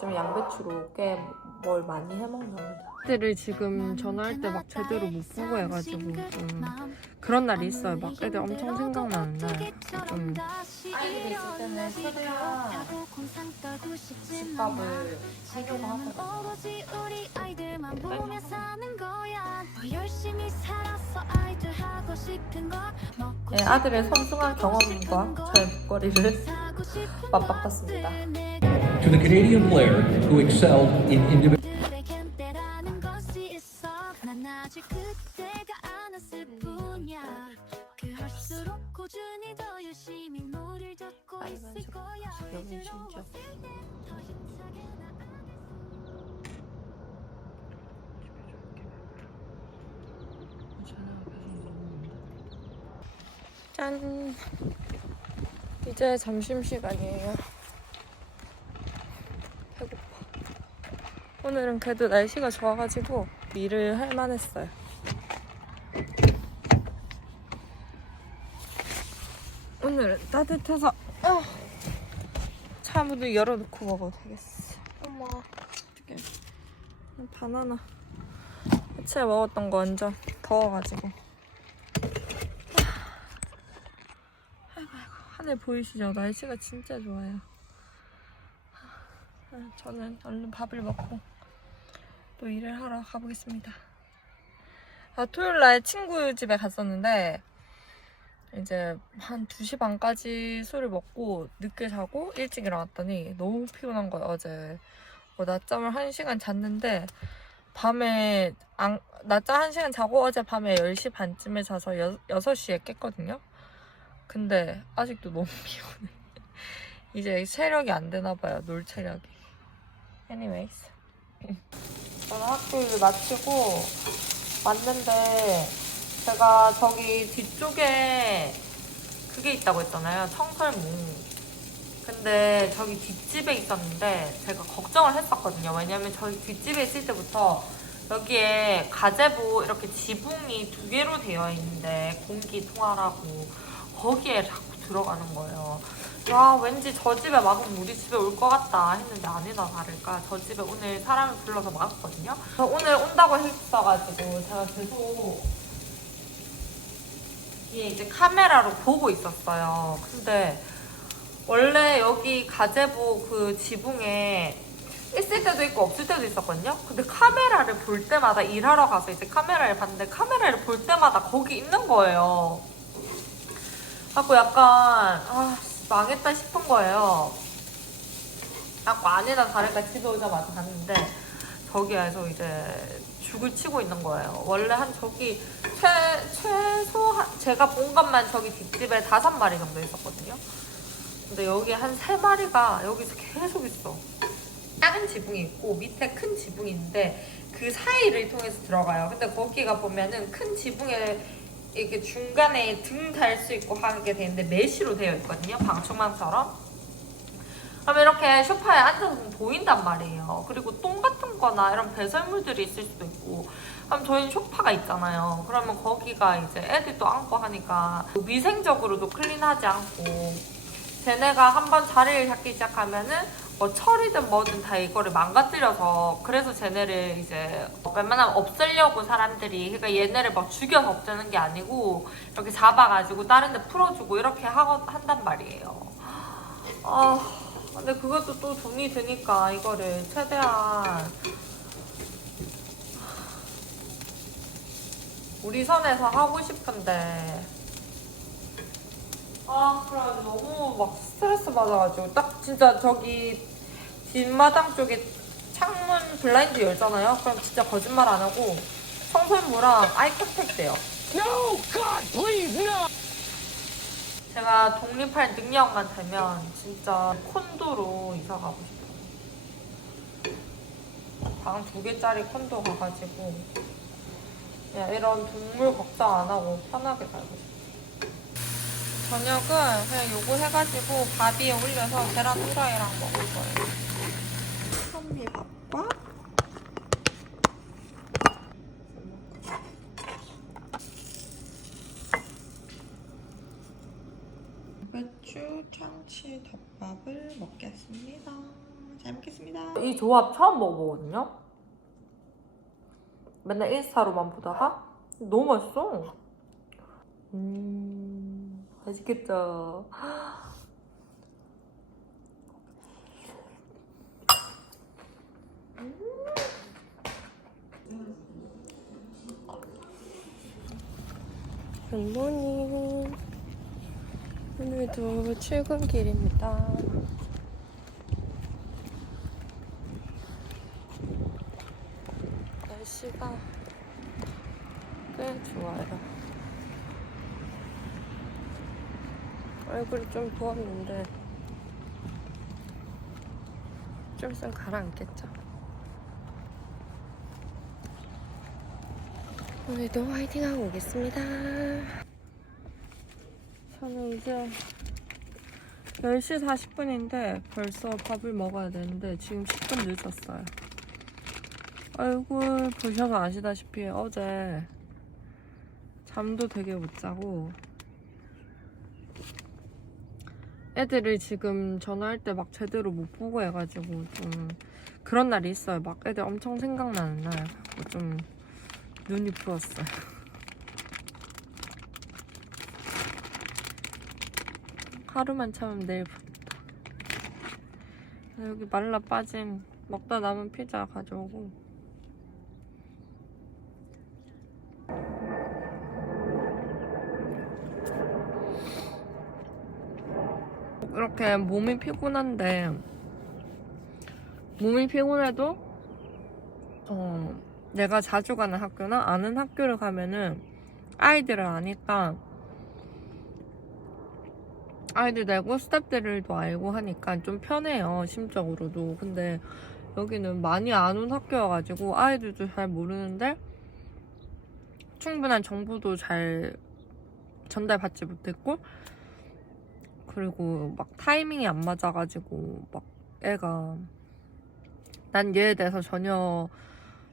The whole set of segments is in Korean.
좀 양배추로 꽤 뭘 많이 해먹나 보다. 애들을 지금 전화할 때 막 제대로 못 보고 해가지고 좀 그런 날이 있어요. 막 애들 엄청 생각나는 날. 좀 아이들이 있을 때는 최대한 집밥을 하려고 하거든요. 네, 아들의 소중한 경험과 저의 먹거리를 맛바꿨습니다. To the Canadian player who excelled in individual. 여기 심지어 짠! 이제 점심시간이에요. 배고파. 오늘은 그래도 날씨가 좋아가지고 일을 할 만했어요. 오늘은 따뜻해서 차 문을 열어놓고 먹어도 되겠어. 어머, 어떡해. 바나나. 아침에 먹었던 거 완전 더워가지고. 아이고, 하늘 보이시죠? 날씨가 진짜 좋아요. 저는 얼른 밥을 먹고 또 일을 하러 가보겠습니다. 토요일날 친구 집에 갔었는데 이제 한 2시 반까지 술을 먹고 늦게 자고 일찍 일어났더니 너무 피곤한 거예요. 어제 낮잠을 1시간 잤는데 밤에 낮잠 1시간 자고 어제 밤에 10시 반쯤에 자서 6시에 깼거든요. 근데 아직도 너무 피곤해. 이제 체력이 안 되나 봐요. 놀 체력이. Anyways. 저는 학교 일 마치고 왔는데 제가 저기 뒤쪽에 그게 있다고 했잖아요. 청설모. 근데 저기 뒷집에 있었는데 제가 걱정을 했었거든요. 왜냐면 저기 뒷집에 있을 때부터 여기에 가제부 이렇게 지붕이 2개로 되어 있는데 공기 통하라고 거기에 자꾸 들어가는 거예요. 와, 왠지 저 집에 막으면 우리 집에 올 것 같다 했는데 아니다 다를까 저 집에 오늘 사람을 불러서 막았거든요. 오늘 온다고 했어가지고 제가 계속 이게 이제 카메라로 보고 있었어요. 근데 원래 여기 가제부 그 지붕에 있을 때도 있고 없을 때도 있었거든요. 근데 카메라를 볼 때마다 일하러 가서 이제 카메라를 봤는데 카메라를 볼 때마다 거기 있는 거예요. 하고 약간 망했다 싶은 거예요. 하고 아니다 다를까 집에 오자마자 봤는데 저기에서 이제 죽을 치고 있는 거예요. 원래 한 저기 최소 제가 본 것만 저기 뒷집에 5마리 정도 있었거든요. 근데 여기 한 3마리가 여기서 계속 있어. 작은 지붕이 있고 밑에 큰 지붕이 있는데 그 사이를 통해서 들어가요. 근데 거기가 보면은 큰 지붕에 이렇게 중간에 등 달 수 있고 하게 되는데 메쉬로 되어 있거든요. 방충망처럼. 그러면 이렇게 소파에 앉아서 보인단 말이에요. 그리고 똥 같은 거나 이런 배설물들이 있을 수도 있고. 그럼 저희는 소파가 있잖아요. 그러면 거기가 이제 애들도 안고 하니까 위생적으로도 클린하지 않고 쟤네가 한번 자리를 잡기 시작하면은 뭐 철이든 뭐든 다 이거를 망가뜨려서 그래서 쟤네를 이제 웬만하면 없애려고 사람들이 그러니까 얘네를 막 죽여서 없애는 게 아니고 이렇게 잡아가지고 다른 데 풀어주고 이렇게 한단 말이에요. 근데 그것도 또 돈이 드니까 이거를 최대한 우리 선에서 하고 싶은데 그래가지고 너무 막 스트레스 받아가지고 딱 진짜 저기 뒷마당 쪽에 창문 블라인드 열잖아요? 그럼 진짜 거짓말 안 하고 청설모랑 아이 컨택 돼요. No, God, please, no. 제가 독립할 능력만 되면 진짜 콘도로 이사 가고 싶어요. 방 2개짜리 콘도 가가지고 그냥 이런 동물 걱정 안 하고 편하게 살고 싶어요. 저녁은 그냥 요거 해가지고 밥 위에 올려서 계란 후라이랑 먹을 거예요. 현미밥과 배추 참치 덮밥을 먹겠습니다. 잘 먹겠습니다. 이 조합 처음 먹어보거든요. 맨날 인스타로만 보다가 너무 맛있어. 맛있겠다. 굿모닝. 오늘도 출근길입니다. 날씨가 꽤 좋아요. 얼굴이 좀 부었는데 좀 있으면 가라앉겠죠. 오늘도 화이팅하고 오겠습니다. 저는 이제 10시 40분인데 벌써 밥을 먹어야 되는데 지금 10분 늦었어요. 얼굴 보셔서 아시다시피 어제 잠도 되게 못 자고 애들을 지금 전화할 때 막 제대로 못 보고 해가지고 좀 그런 날이 있어요. 막 애들 엄청 생각나는 날. 좀 눈이 부었어요. 하루만 참으면 내일 부었다. 여기 말라 빠진 먹다 남은 피자 가져오고 이렇게 몸이 피곤한데 몸이 피곤해도 내가 자주 가는 학교나 아는 학교를 가면은 아이들을 아니까 아이들 내고 스태프들도 알고 하니까 좀 편해요, 심적으로도. 근데 여기는 많이 안 온 학교여가지고 아이들도 잘 모르는데 충분한 정보도 잘 전달받지 못했고 그리고 막 타이밍이 안 맞아가지고 막 애가 난 얘에 대해서 전혀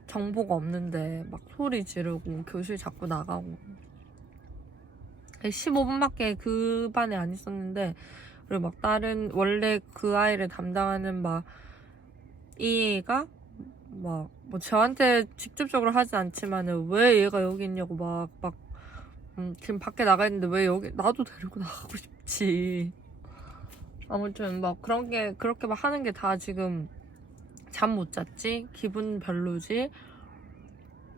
정보가 없는데 막 소리 지르고 교실 자꾸 나가고 15분밖에 그 반에 안 있었는데 그리고 막 다른 원래 그 아이를 담당하는 막 이가 막 뭐 저한테 직접적으로 하진 않지만은 왜 얘가 여기 있냐고 막 지금 밖에 나가 있는데 왜 여기 나도 데리고 나가고 싶지. 아무튼 막 그렇게 막 하는 게 다 지금 잠 못 잤지, 기분 별로지,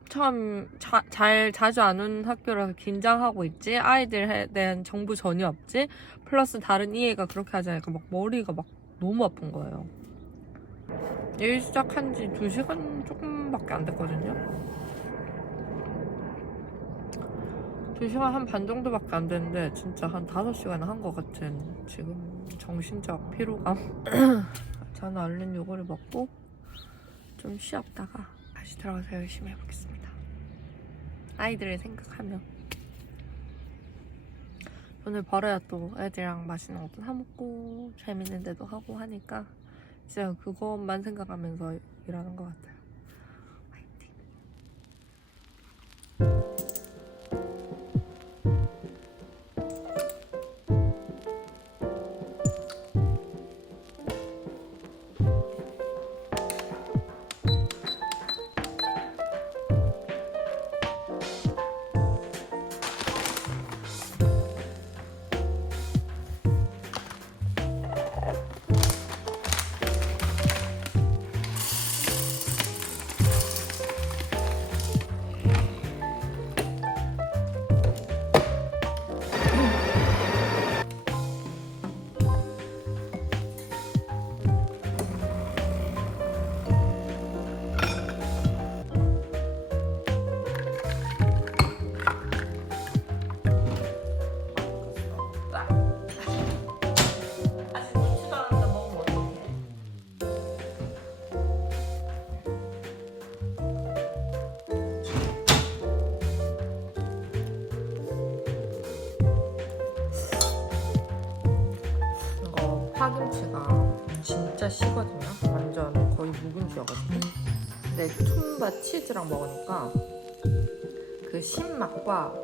처음 자주 안 온 학교라서 긴장하고 있지, 아이들에 대한 정보 전혀 없지, 플러스 다른 이해가 그렇게 하자니까 막 머리가 막 너무 아픈 거예요. 일 시작한 지 2시간 조금밖에 안 됐거든요. 2시간 한 반 정도밖에 안 됐는데 진짜 한 5시간 한 것 같은 지금 정신적 피로감. 저는 얼른 요거를 먹고 좀 쉬었다가 다시 들어가서 열심히 해보겠습니다. 아이들을 생각하며 오늘 벌어야 또 애들이랑 맛있는 것도 사 먹고 재밌는 데도 하고 하니까 진짜 그것만 생각하면서 일하는 것 같아요. 화이팅! 파김치가 진짜 시거든요. 완전 거의 묵은지여가지고. 근데 툰바 치즈랑 먹으니까 그 신맛과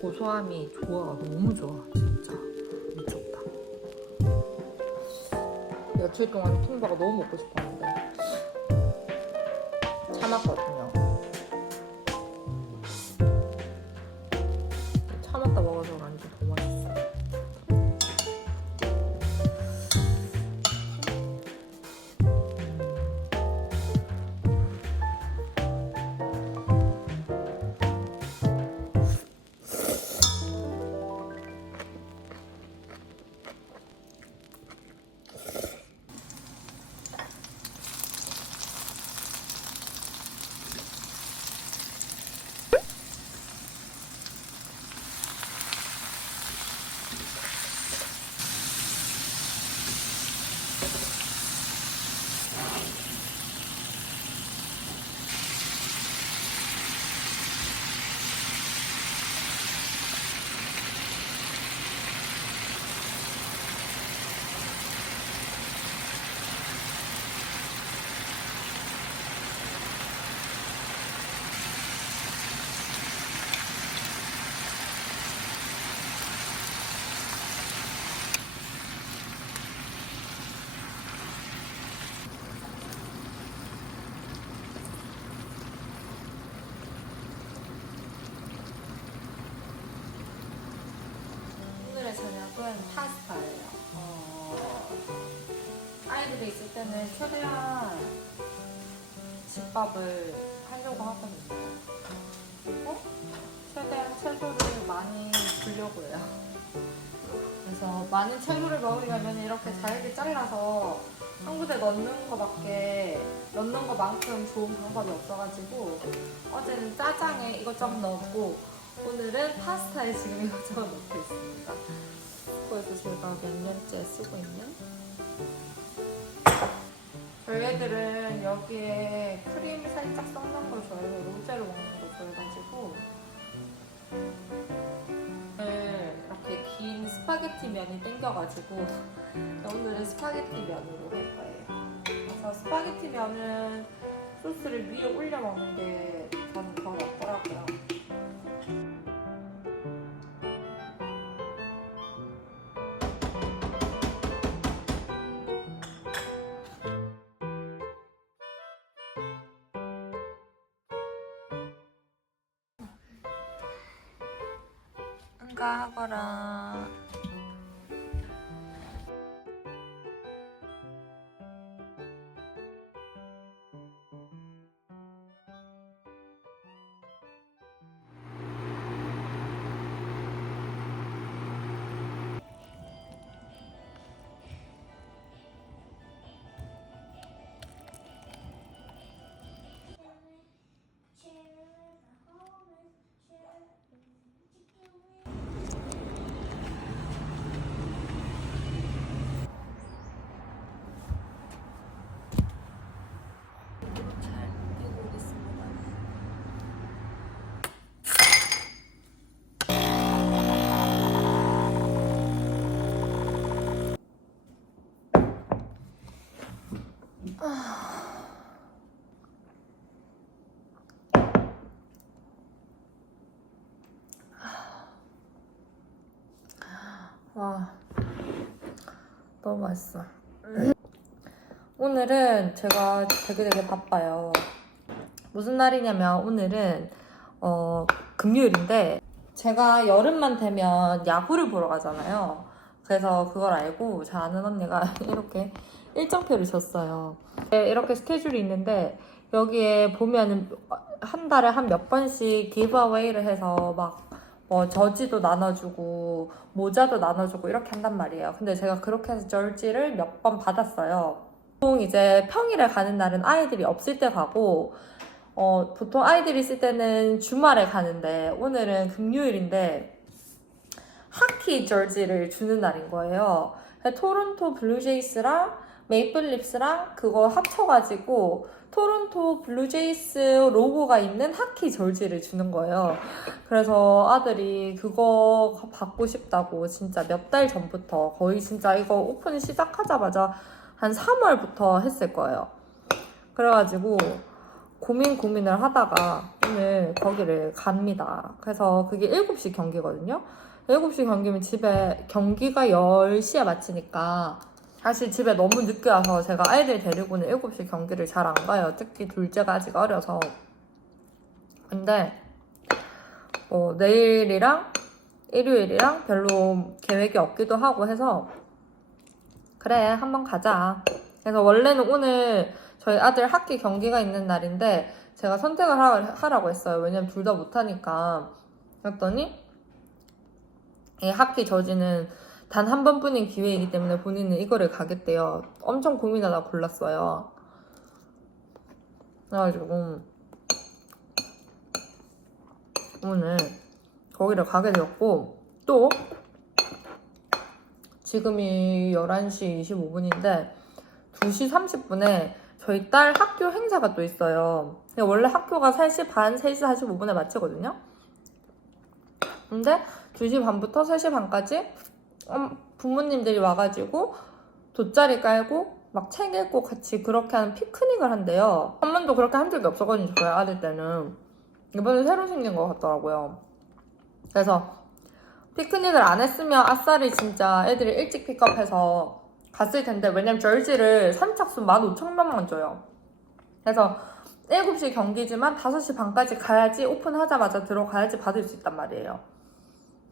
고소함이 좋아. 너무 좋아. 진짜 미쳤다. 며칠 동안 통바가 너무 먹고 싶었는데 참았거든요. 참았다 먹어서 그런지 더 맛있어요. 오늘의 저녁은 파스타예요. 아이들이 있을 때는 최대한 집밥을 하려고 하거든요. 그리고 최대한 채소를 많이 주려고 해요. 그래서 많은 채소를 먹으려면 이렇게 잘게 잘라서 한 군데 넣는 것만큼 좋은 방법이 없어가지고 어제는 짜장에 이것저것 넣었고 오늘은 파스타에 지금 이것저것 넣고 있습니다. 그래서 제가 몇 년째 쓰고 있는 저희 애들은 여기에 크림 살짝 섞는 걸 좋아해요. 로제로 먹는 걸 좋아해가지고 오늘 이렇게 긴 스파게티 면이 땡겨가지고 오늘은 스파게티 면으로 할 거예요. 그래서 스파게티 면은 소스를 위에 올려 먹는 게 저는 더 낫더라고요. 응가하거라. 와, 너무 맛있어. 오늘은 제가 되게 바빠요. 무슨 날이냐면 오늘은 금요일인데 제가 여름만 되면 야구를 보러 가잖아요. 그래서 그걸 알고 제 아는 언니가 이렇게 일정표를 줬어요. 이렇게 스케줄이 있는데 여기에 보면은 한 달에 한 몇 번씩 기브어웨이를 해서 막 뭐 저지도 나눠주고 모자도 나눠주고 이렇게 한단 말이에요. 근데 제가 그렇게 해서 저지를 몇 번 받았어요. 보통 이제 평일에 가는 날은 아이들이 없을 때 가고 보통 아이들이 있을 때는 주말에 가는데 오늘은 금요일인데 하키 저지를 주는 날인 거예요. 토론토 블루제이스랑 메이플립스랑 그거 합쳐가지고 토론토 블루제이스 로고가 있는 하키 저지를 주는 거예요. 그래서 아들이 그거 받고 싶다고 진짜 몇 달 전부터 거의 진짜 이거 오픈 시작하자마자 한 3월부터 했을 거예요. 그래가지고 고민을 하다가 오늘 거기를 갑니다. 그래서 그게 7시 경기거든요. 7시 경기면 집에 경기가 10시에 마치니까 사실 집에 너무 늦게 와서 제가 아이들 데리고는 7시 경기를 잘 안 가요. 특히 둘째가 아직 어려서. 근데 내일이랑 일요일이랑 별로 계획이 없기도 하고 해서 그래 한번 가자. 그래서 원래는 오늘 저희 아들 학기 경기가 있는 날인데 제가 선택을 하라고 했어요. 왜냐면 둘 다 못하니까. 그랬더니 이 학기 저지는 단 한 번뿐인 기회이기 때문에 본인은 이거를 가겠대요. 엄청 고민하다 골랐어요. 그래가지고 오늘 거기를 가게 되었고, 또 지금이 11시 25분인데 2시 30분에 저희 딸 학교 행사가 또 있어요. 원래 학교가 3시 반, 3시 45분에 마치거든요. 근데 2시 반부터 3시 반까지 부모님들이 와가지고 돗자리 깔고 막 책 읽고 같이 그렇게 하는 피크닉을 한대요. 한 번도 그렇게 한 적이 없었거든요, 저희 아들 때는. 이번에 새로 생긴 것 같더라고요. 그래서 피크닉을 안 했으면 아싸리 진짜 애들이 일찍 픽업해서 갔을 텐데, 왜냐면 절지를 선착순 15,000명만 줘요. 그래서 7시 경기지만 5시 반까지 가야지, 오픈하자마자 들어가야지 받을 수 있단 말이에요.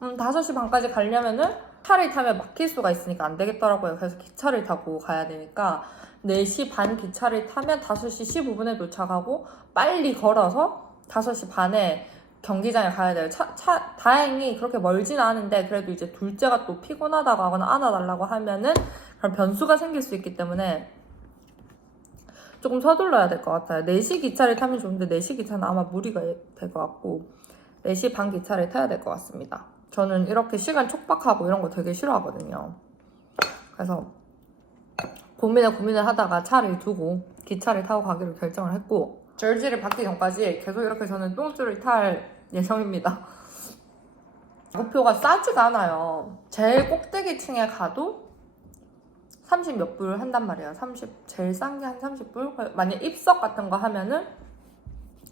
5시 반까지 가려면은 차를 타면 막힐 수가 있으니까 안 되겠더라고요. 그래서 기차를 타고 가야 되니까 4시 반 기차를 타면 5시 15분에 도착하고 빨리 걸어서 5시 반에 경기장에 가야 돼요. 다행히 그렇게 멀진 않은데 그래도 이제 둘째가 또 피곤하다고 하거나 안아달라고 하면은 그런 변수가 생길 수 있기 때문에 조금 서둘러야 될 것 같아요. 4시 기차를 타면 좋은데 4시 기차는 아마 무리가 될 것 같고 4시 반 기차를 타야 될 것 같습니다. 저는 이렇게 시간 촉박하고 이런 거 되게 싫어하거든요. 그래서 고민을 하다가 차를 두고 기차를 타고 가기로 결정을 했고, 절지를 받기 전까지 계속 이렇게 저는 똥줄을 탈 예정입니다. 목표가 싸지가 않아요. 제일 꼭대기 층에 가도 30 몇 불 한단 말이에요. 제일 싼 게 한 30불? 만약 입석 같은 거 하면은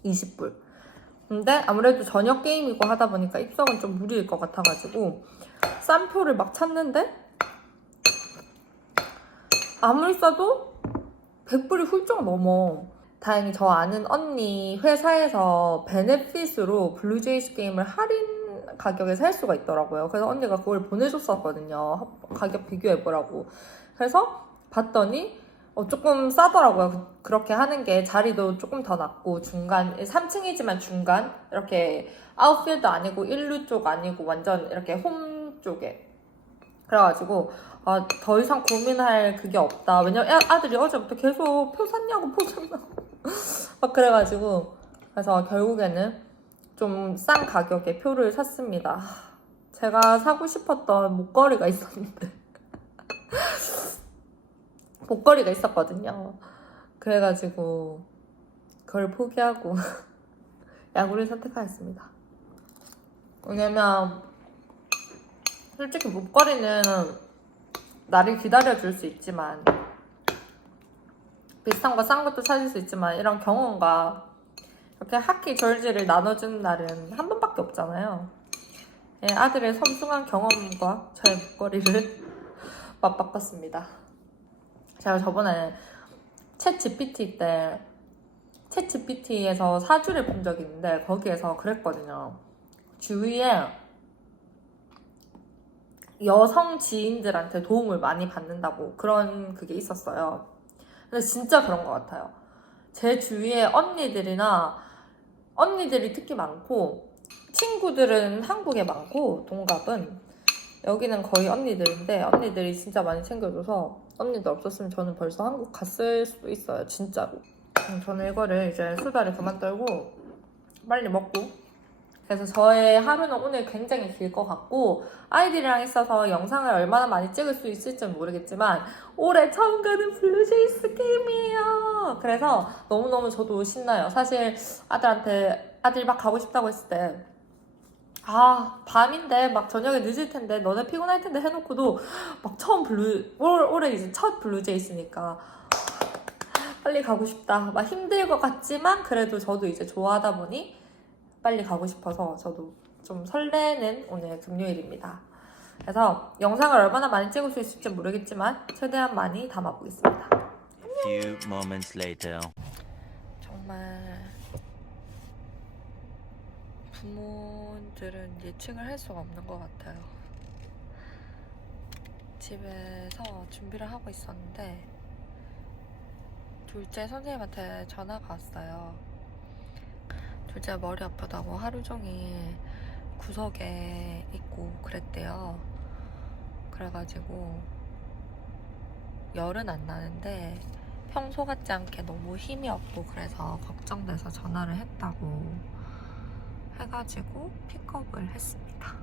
20불. 근데 아무래도 저녁 게임이고 하다 보니까 입석은 좀 무리일 것 같아가지고 싼 표를 막 찾는데 아무리 싸도 100불이 훌쩍 넘어. 다행히 저 아는 언니 회사에서 베네핏으로 블루제이스 게임을 할인 가격에 살 수가 있더라고요. 그래서 언니가 그걸 보내줬었거든요. 가격 비교해보라고. 그래서 봤더니 조금 싸더라고요. 그렇게 하는 게 자리도 조금 더 낮고 중간 3층이지만 중간 이렇게 아웃필드 아니고 1루 쪽 아니고 완전 이렇게 홈 쪽에. 그래가지고 더 이상 고민할 그게 없다. 왜냐면 아들이 어제부터 계속 표 샀냐고 막 그래가지고 그래서 결국에는 좀 싼 가격에 표를 샀습니다. 제가 사고 싶었던 목걸이가 있었는데 목걸이가 있었거든요. 그래가지고 그걸 포기하고 야구를 선택하였습니다. 왜냐면 솔직히 목걸이는 나를 기다려줄 수 있지만 비싼 거 싼 것도 찾을 수 있지만 이런 경험과 이렇게 학기 절지를 나눠주는 날은 한 번밖에 없잖아요. 예, 아들의 섬찟한 경험과 저의 목걸이를 맞바꿨습니다. 제가 저번에 챗GPT에서 사주를 본 적이 있는데 거기에서 그랬거든요. 주위에 여성 지인들한테 도움을 많이 받는다고 그런 그게 있었어요. 근데 진짜 그런 것 같아요. 제 주위에 언니들이 특히 많고 친구들은 한국에 많고 동갑은 여기는 거의 언니들인데 언니들이 진짜 많이 챙겨줘서 언니들 없었으면 저는 벌써 한국 갔을 수도 있어요. 진짜로. 저는 이거를 이제 수다를 그만 떨고 빨리 먹고, 그래서 저의 하루는 오늘 굉장히 길 것 같고 아이들이랑 있어서 영상을 얼마나 많이 찍을 수 있을지는 모르겠지만 올해 처음 가는 블루제이스 게임이에요. 그래서 너무너무 저도 신나요. 사실 아들 막 가고 싶다고 했을 때 밤인데 막 저녁에 늦을 텐데 너네 피곤할 텐데 해놓고도 막 올해 이제 첫 블루제이스니까 빨리 가고 싶다. 막 힘들 것 같지만 그래도 저도 이제 좋아하다 보니 빨리 가고 싶어서 저도 좀 설레는 오늘 금요일입니다. 그래서 영상을 얼마나 많이 찍을 수 있을지 모르겠지만 최대한 많이 담아보겠습니다. Few moments later. 정말 부모들은 예측을 할 수가 없는 것 같아요. 집에서 준비를 하고 있었는데 둘째 선생님한테 전화가 왔어요. 둘째 머리 아프다고 하루 종일 구석에 있고 그랬대요. 그래가지고 열은 안 나는데 평소 같지 않게 너무 힘이 없고 그래서 걱정돼서 전화를 했다고 해가지고 픽업을 했습니다.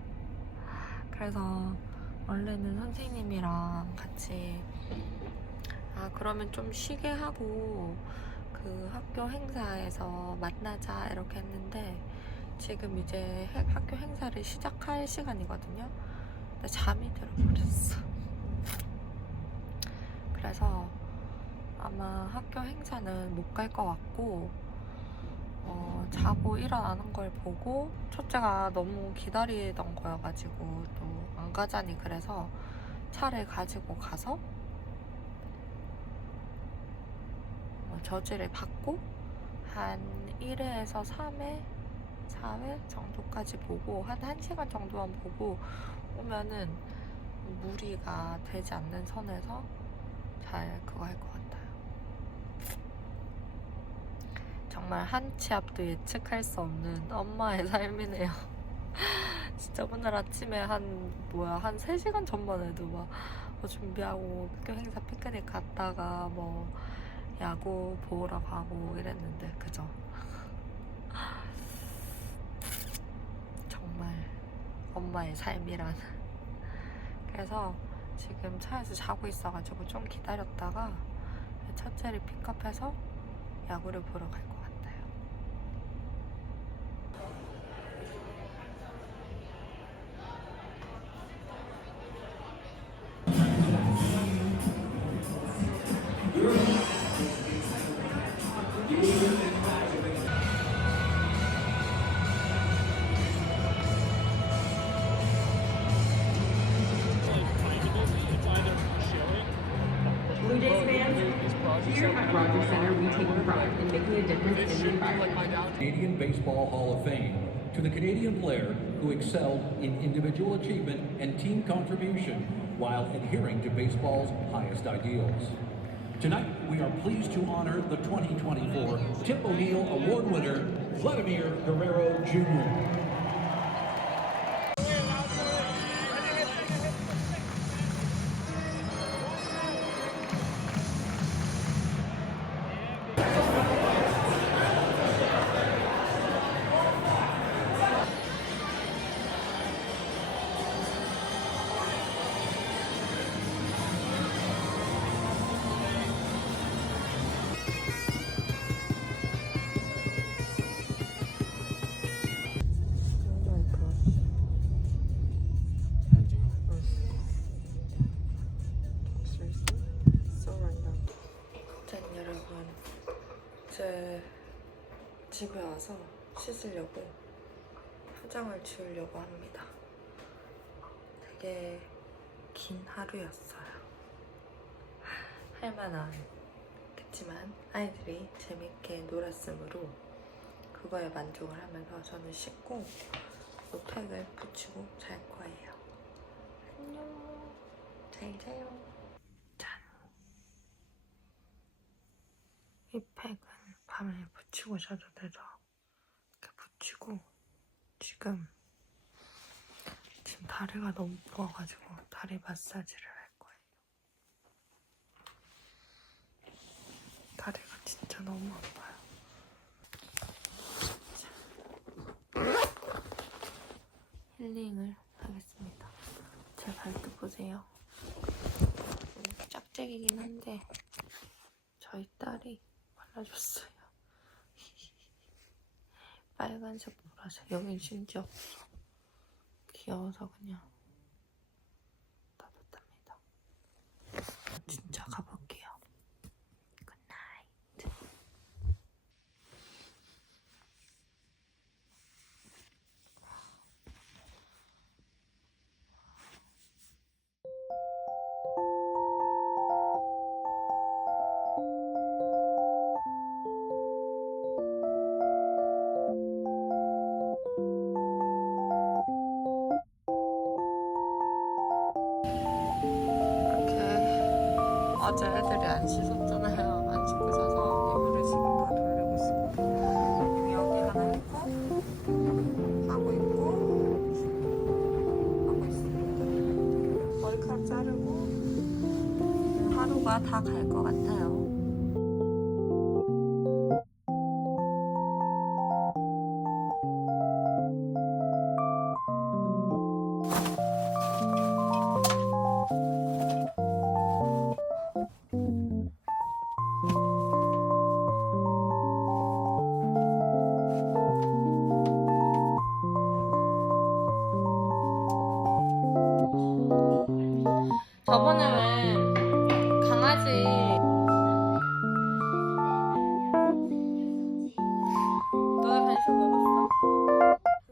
그래서 원래는 선생님이랑 같이 그러면 좀 쉬게 하고 그 학교 행사에서 만나자 이렇게 했는데 지금 이제 학교 행사를 시작할 시간이거든요. 근데 잠이 들어버렸어. 그래서 아마 학교 행사는 못 갈 것 같고 자고 일어나는 걸 보고 첫째가 너무 기다리던 거여가지고 또 안 가자니 그래서 차를 가지고 가서 저지를 받고 한 1회에서 3회, 4회 정도까지 보고 한 1시간 정도만 보고 오면은 무리가 되지 않는 선에서 잘 그거 할 것 같아요. 정말 한 치 앞도 예측할 수 없는 엄마의 삶이네요. 진짜 오늘 아침에 한 3시간 전만 해도 막 준비하고 학교 행사 피크닉 갔다가 뭐 야구 보러 가고 이랬는데 그죠? 정말 엄마의 삶이란. 그래서 지금 차에서 자고 있어가지고 좀 기다렸다가 첫째를 픽업해서 야구를 보러 갈 것 같아요. Blue Jays fans, here at Rogers Center, we take pride in making a difference in the environment. Canadian Baseball Hall of Fame to the Canadian player who excelled in individual achievement and team contribution while adhering to baseball's highest ideals. Tonight, we are pleased to honor the 2024 Tip O'Neill Award winner, Vladimir Guerrero Jr. 짠 여러분, 이제 집에 와서 씻으려고 화장을 지우려고 합니다. 되게 긴 하루였어요. 할만하겠지만 아이들이 재밌게 놀았으므로 그거에 만족을 하면서 저는 씻고 팩을 붙이고 잘 거예요. 안녕, 잘 자요. 짠. 이 팩은 밤에 붙이고 자도 돼서 이렇게 붙이고 지금 다리가 너무 부어가지고 다리 마사지를 할 거예요. 다리가 진짜 너무 아파요. 힐링을 하겠습니다. 제 발톱 보세요. 짝짝이긴 한데 저희 딸이 발라줬어요. 빨간색, 보라색. 여긴 심지어 없어. 귀여워서 그냥 따뜻합니다. 진짜 가볼게요. 굿나잇. 어제 애들이 안 씻었잖아요. 안 씻고 자서 이불을 지금 다 돌리고 있습니다. 여기 하나 했고 하고 있고 하고 있습니다. 머리카락 자르고 하루가 다 갈 것 같아요. 저번에 왜 강아지 너네 간식 먹었어?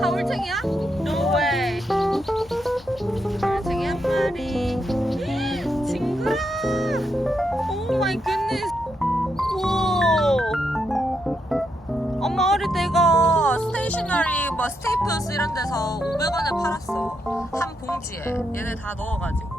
가울쟁이야? No way. 가울쟁이 한 마리. 징그러. Oh my goodness. 와. 엄마 어릴 때 이거 스테이셔너리 뭐 스테이플스 이런 데서 500원에 팔았어. 한 봉지에 얘네 다 넣어가지고.